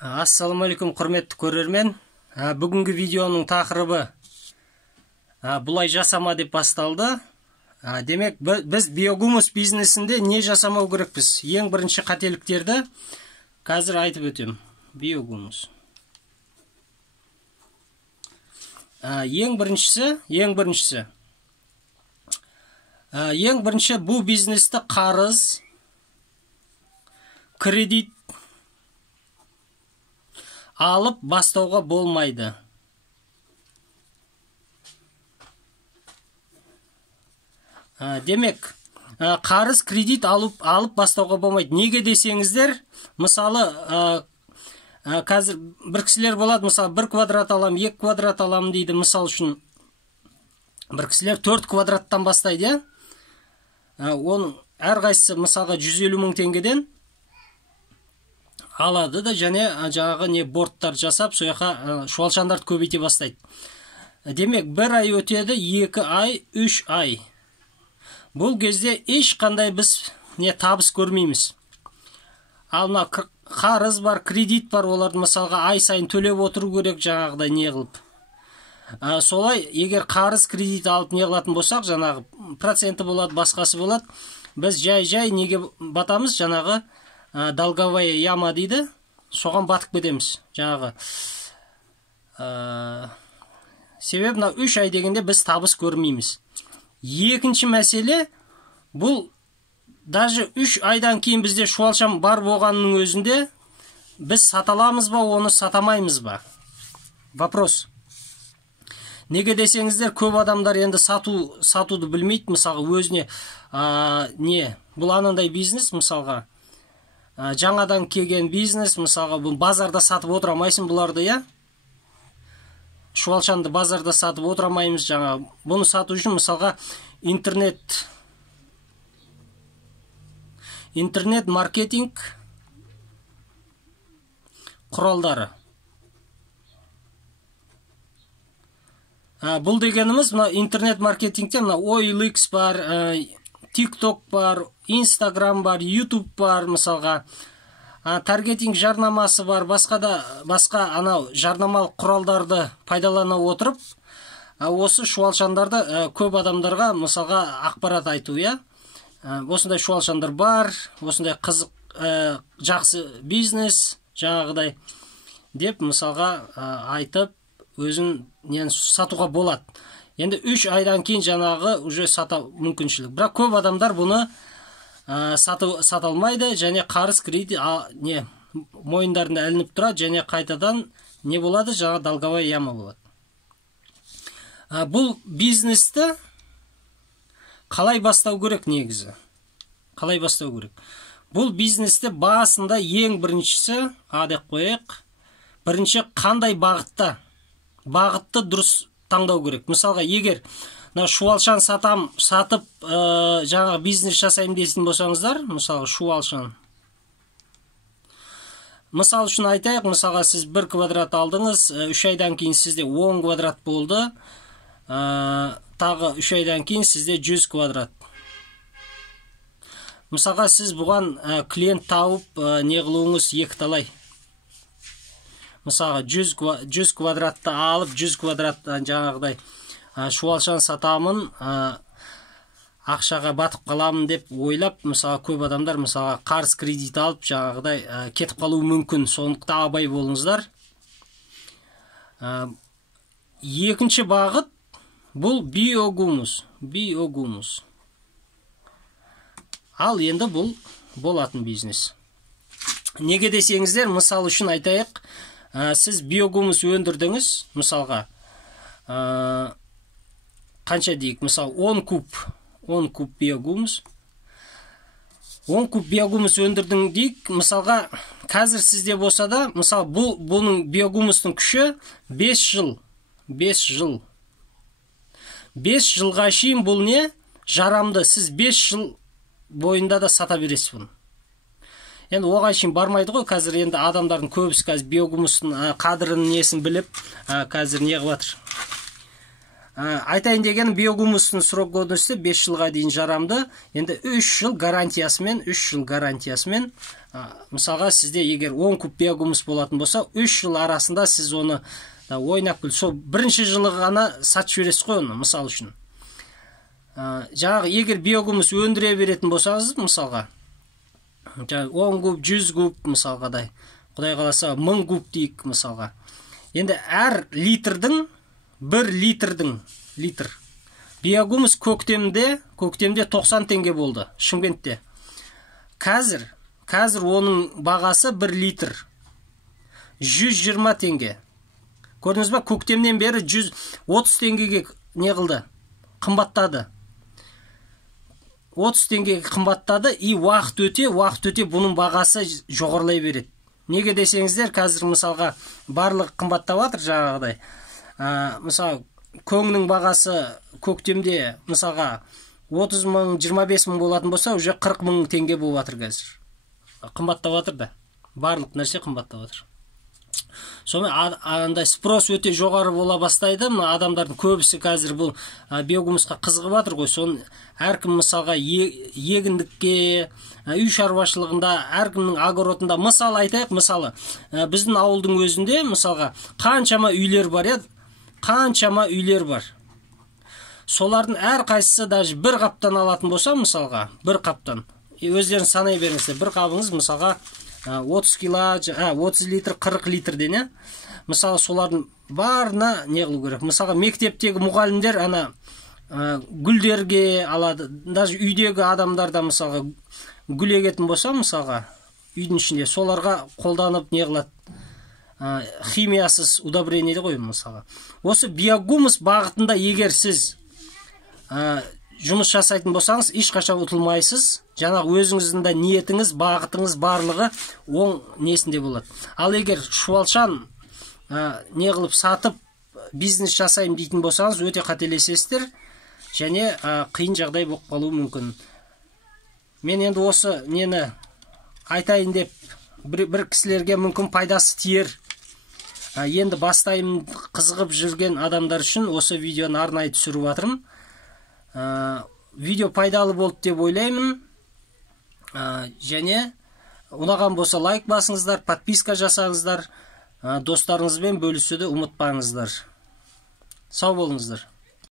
Ассаламу алейкум, құрметті көрермен. Бүгінгі видеоның тақырыбы бұлай жасама деп басталды. Демек, біз биогумус бизнесінде не жасамау керекпіз? Ең бірінші қателіктерді қазір айтып өтем. Биогумус. Ең бірінші бұл бизнесті қарыз, кредит алып бастауға болмайды. Демек, қарыз, кредит алып бастауға болмайды. Неге десеңіздер, мысалы, қазір бір кісілер болады, мысалы, 1 квадрат алам, 2 квадрат алам дейді, мысалы үшін. Бір кісілер 4 квадраттан бастайды, оның әрқайсысы мысалға 150 мың теңгеден алады да, және жаңағы не борттар жасап, сояқа шуалшандарды көбейте бастайды. Демек, 1 ай өтеді, 2 ай, 3 ай. Бұл кезде ешқандай біз не табыс көрмейміз. Ал мына қарыз бар, кредит бар, оларды мысалға ай сайын төлеп отыру керек, жаңағыдай не қылып. Солай, егер қарыз, кредит алып не қылатын болсақ, жаңағы проценті болады, басқасы болады, біз жай неге батамыз, жаңағы долговая яма дейді, соған батып кетеміз. Жаңағы себебі 3 ай дегенде біз табыс көрмейміз. Екінші мәселе, бұл даже 3 айдан кейін бізде шуалшам бар болғанның өзінде біз саталамыз ба, оны сатамаймыз ба? Вопрос. Неге десеңіздер, көп адамдар енді сатуды білмейді, мысалға өзіне бұл анандай бизнес, мысалға жаңадан келген бизнес, мысалға бұл базарда сатып отырамайсың бұларды, я? Шуалшанды базарда сатып отырамаймыз, жаңа бұны сату үшін мысалға интернет маркетинг құралдары. Бұл дегеніміз, интернет маркетингте OLX бар, TikTok бар, Instagram бар, YouTube бар, мысалға таргетинг жарнамасы бар, басқа анау жарнамалық құралдарды пайдалана отырып, осы шуалшандарды көп адамдарға мысалға ақпарат айту, я? Осындай шуалшандар бар, осындай қызық, жақсы бизнес, жаңағыдай деп мысалға айтып, өзін сатуға болады. Енді 3 айдан кейін жаңағы уже сата мүмкіншілік. Бірақ көп адамдар бұны сата алмайды, және қарыз, кредит мойындарында ілініп тұрады, және қайтадан не болады, жаңа долговая яма болады. Бұл бизнесті қалай бастау керек негізі? Қалай бастау керек? Бұл бизнесті басында ең біріншісі, деп қояйық, бірінші қандай бағытта? Бағытты дұрыс таңдау керек. Мысалға, егер шуалшан сатып жаңа бизнес жасайым дейтін болсаңыздар, мысалға шуалшан. Мысал үшін айтайық, мысалға сіз 1 квадрат алдыңыз, 3 айдан кейін сізде 10 квадрат болды, тағы 3 айдан кейін сізде 100 квадрат. Мысалға сіз бұған клиент тауып не қылуыңыз екіталай. Мысалға 100 квадратты алып, 100 квадраттан жаңағыдай шуалшан сатамын, ақшаға батып қаламын деп ойлап, мысалға көп адамдар мысалға қарыз, кредит алып, жаңағыдай кетіп қалуы мүмкін. Сондықтан абай болыңыздар. Екінші бағыт бұл биогумус. Ал енді бұл болатын бизнес. Неге десеңіздер, мысал үшін айтайық, сіз биогумус өндірдіңіз, мысалға, қанша дейік, мысал, 10 куб биогумус. 10 куб биогумус өндірдің дейік, мысалға, қазір сізде болса да, мысал, бұның биогумустың күші 5 жыл. 5 жылға шейін бұл не? Жарамды. Сіз 5 жыл бойында да сата бересіз бұны. Енді оған шейін бармайды ғой, қазір енді адамдардың көбісі қазір биогумустың қадырын несін біліп, қазір не қылып жатыр. Айтайын деген биогумустун срок годности 5 жылга дейин жарамды. Енді 3 жыл гарантиясымен, мисалга сизде эгер 10 куб биогумус болатын болса, 3 жыл арасында сиз оны ойнап күл. Сол биринчи жылы гана сатып жибересиз го оны, мисалы үчүн. Жаңағы егер биогумус өндүрө беретін болсаңыз, мисалға 10 куб, 100 куб, мисалғадай, құдай қаласа 1000 куб дейік, мисалға. Енді әр литрдің, 1 литр биогумус көктемде 90 теңге болды, Шымкентте. Қазір оның бағасы 1 литр 120 теңге. Көрдіңіз ба, көктемнен бері 130 теңгеге не қылды? Қымбаттады. 30 теңгеге қымбаттады, и уақыт өте бұның бағасы жоғарылай береді. Неге десеңіздер, қазір мысалға барлық қымбаттап жатыр жаңағыдай. Мысал, көңнің бағасы көктемде мысалға 30 мың, 25 мың болатын болса, уже 40 мың теңге болып жатыр қазір. Қымбаттап жатыр да. Барлық нәрсе қымбаттап жатыр. Сонымен андай спрос өте жоғары бола бастайды. Адамдардың көбісі қазір бұл биогумусқа қызығып жатыр ғой. Соны әркім мысалға егіндікке, үй шаруашылығында, әркімнің огородында, мысал айтайық, мысалы, біздің ауылдың өзінде мысалға қаншама үйлер бар еді, Солардың әр қайсысы даже бір қаптан алатын болса, мысалға, бір қаптан. Өздерін санай беріңіздер, бір қабыңыз мысалға 30 литр, 40 литр дене. Мысалы, солардың барына не қылу керек. Мысалға, мектептегі мұғалімдер гүлдерге алады. Даже үйдегі адамдарда мысалға гүл егетін болса, мысалға, үйдің ішінде соларға қолданып не қылады. Химиясыз удобрение ғой мысалға. Осы биогумус бағытында егер сіз жұмыс жасайтын болсаңыз, ешқашан ұтылмайсыз. Жаңағы өзіңіздің де ниетіңіз, бағытыңыз барлығы оң несінде болады. Ал егер шуалшан не қылып сатып бизнес жасайым дейтін болсаңыз, өте қателесесіздер, және қиын жағдай болып қалуы мүмкін. Мен енді осы нені айтайын деп бір кісілерге мүмкін пайдасы тиер. Енді бастайым қызығып жүрген адамдар үшін осы видеоны арнайы түсіріп жатырмын. Видео пайдалы болды деп ойлаймын. Және ұнаған болса лайк басыңыздар, подписка жасаңыздар, достарыңызбен бөлісуді ұмытпаңыздар. Сау болыңыздар.